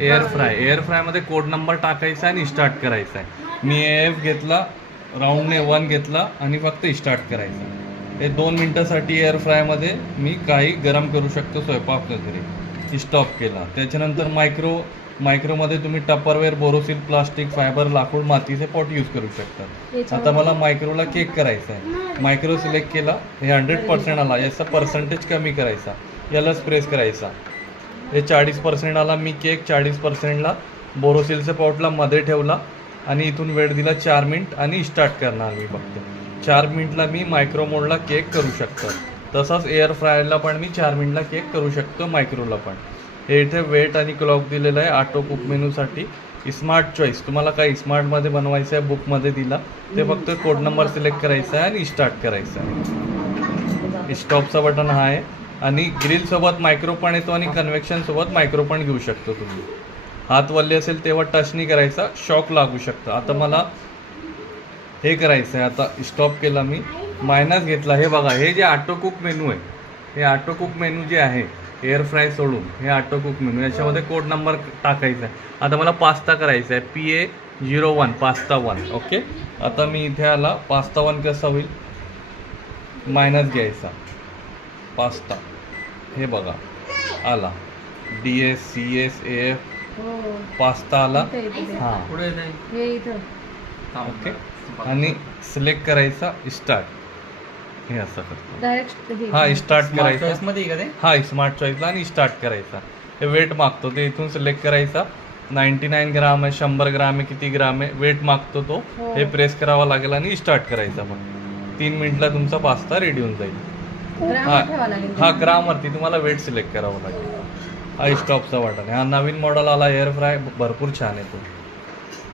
Air फ्रायमध्ये code number टाकायचा आणि start करायचा आहे. मी AF घेतला, राऊंडने 1 घेतला आणि फक्त स्टार्ट करायचं. हे 2 मिनटासाठी एअर फ्रायमध्ये मी काही गरम करू शकतो स्वयंपाक वगैरे. स्टॉप केला. त्याच्यानंतर मायक्रोमध्ये तुम्ही टपरवेअर, बोरोसिल, प्लास्टिक, फायबर, लाकूड, मातीचे पॉट यूज करू शकता. आता मला मायक्रोला केक करायचा आहे. मायक्रो सिलेक्ट केला, हे 100% आला, याचा पर्सेंटेज कमी करायचा, यालाच प्रेस करायचा. हे 40% आला, मी केक 40%ला बोरोसिलच्या पॉटला मध्ये ठेवला आणि इथून वेळ दिला 4 मिनिट आणि स्टार्ट करणार मी फक्त. 4 मिनिटला मी मायक्रो मोडला केक करू शकतो. तसाच एअर फ्रायरला पण मी 4 मिनिटला केक करू शकतो, मायक्रोला पण. हे इथे वेट आणि क्लॉक दिलेलं आहे ऑटो कुक मेनूसाठी. स्मार्ट चॉईस, तुम्हाला काही स्मार्टमध्ये बनवायचं आहे, बुकमध्ये दिला, ते फक्त कोड नंबर सिलेक्ट करायचा आहे आणि स्टार्ट करायचं आहे. स्टॉपचा बटन हा आहे. आणि ग्रिलसोबत मायक्रो पण येतो आणि कन्व्हेक्शनसोबत मायक्रो पण घेऊ शकतो तुम्ही. हात वल्ले असेल तेव्हा टच नाही करायचा, शॉक लागू शकतं. आता मला हे करायचं आहे. आता स्टॉप केला मी, मायनस घेतला. हे बघा, हे जे ऑटो कुक मेनू आहे, हे ऑटो कुक मेनू जे आहे एअर फ्राय सोडून, हे ऑटो कुक मेनू, याच्यामध्ये कोड नंबर टाकायचा आहे. आता मला पास्ता करायचा आहे, PA01 पास्ता 1. ओके, आता मी इथे आला, पास्ता 1 कसा होईल, मायनस घ्यायचा, पास्ता, हे बघा आला, DSCSAF पास्ता आला. हां, ओके, आणि सिलेक्ट करायचा स्टार्ट. हे असं करतो. हा, स्टार्ट करायचा. हा, स्मार्ट चॉईसला आणि स्टार्ट करायचा. हे वेट मागतो, ते इथून सिलेक्ट करायचा. 99 ग्राम आहे, 100 ग्राम आहे, किती ग्राम आहे, वेट मागतो तो. हे प्रेस करावा लागेल आणि स्टार्ट करायचा. मग 3 मिनिटला तुमचा पास्ता रेडी होऊन जाईल. हा, ग्रामवरती तुम्हाला वेट सिलेक्ट करावं लागेल. हा स्टॉपचा बटन. हा नवीन मॉडेल आला एअर फ्राय, भरपूर छान आहे तो.